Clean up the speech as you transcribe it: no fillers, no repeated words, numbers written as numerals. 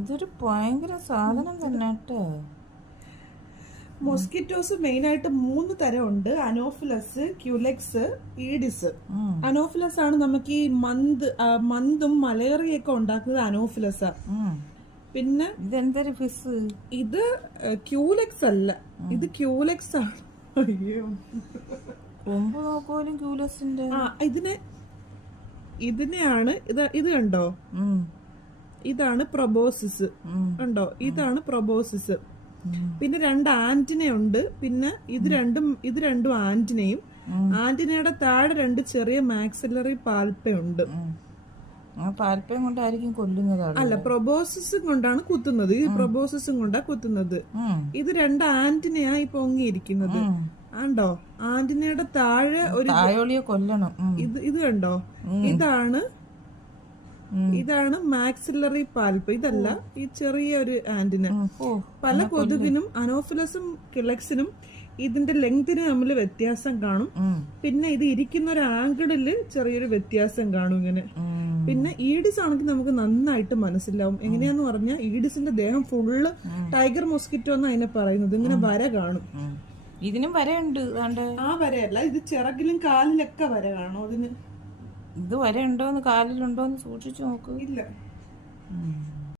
ഇതൊരു ഭയങ്കര സാധനം തന്നെ കേട്ടോ. മൊസ്കിറ്റോസ് മെയിൻ ആയിട്ട് 3 തരം ഉണ്ട്. Anopheles, Culex, Aedes. അനോഫിലസ് ആണ് നമുക്ക് ഈ മന്തും മലേറിയൊക്കെ ഉണ്ടാക്കുന്നത് അനോഫിലസാ. പിന്നെ ഇതെന്തൊരു ഫിസ്? ഇത് ക്യൂലെക്സ് അല്ല, ഇത് ക്യൂലെക്സ് ആണ്. അയ്യോ, കൊമ്പ് നോക്കോലും ക്യൂലസിന്റെ. ഇതിനെയാണ് ഇത് കണ്ടോ, ഇതാണ് പ്രൊബോസിസ് കണ്ടോ, ഇതാണ് പ്രൊബോസിസ്. പിന്നെ 2 ആന്റിന ഉണ്ട്. പിന്നെ ഇത് രണ്ടും ആന്റിനയും. ആന്റിനയുടെ താഴെ 2 ചെറിയ മാക്സിലറി പാൽപ്പയുണ്ട്. പാൽപ്പയം കൊണ്ടായിരിക്കും കൊല്ലുന്നത്. അല്ല, പ്രൊബോസിസും കൊണ്ടാണ് കുത്തുന്നത്. ഈ പ്രൊബോസിസും കൊണ്ടാ കുത്തുന്നത്. ഇത് 2 ആന്റിനയാ ഈ പൊങ്ങിയിരിക്കുന്നത്. ആണ്ടോ, ആന്റിനയുടെ താഴെ ഒരു കൊല്ലണം. ഇത് കണ്ടോ, ഇതാണ് മാക്സിലറി പാൽപ്പ്. ഇതല്ല, ഈ ചെറിയൊരു ആന്റിന. പല കൊതുകിനും അനോഫിലസും കിളക്സിനും ഇതിന്റെ ലെങ്തിന് തമ്മിൽ വ്യത്യാസം കാണും. പിന്നെ ഇത് ഇരിക്കുന്ന ഒരു ആംഗിളില് ചെറിയൊരു വ്യത്യാസം കാണും ഇങ്ങനെ. പിന്നെ ഈഡിസ് ആണെങ്കിൽ നമുക്ക് നന്നായിട്ട് മനസ്സിലാവും. എങ്ങനെയാന്ന് പറഞ്ഞാൽ ഈഡിസിന്റെ ദേഹം ഫുള്ള് ടൈഗർ മോസ്കിറ്റോ എന്ന് അതിനെ പറയുന്നത്. ഇങ്ങനെ വര കാണും. ഇതിനും വരയുണ്ട്. ആ വരയല്ല, ഇത് ചിറകിലും കാലിലൊക്കെ വര കാണും. അതിന് ഇത് വര ഉണ്ടോന്ന്, കാലിലുണ്ടോന്ന് സൂക്ഷിച്ചു നോക്ക്. ഇല്ല.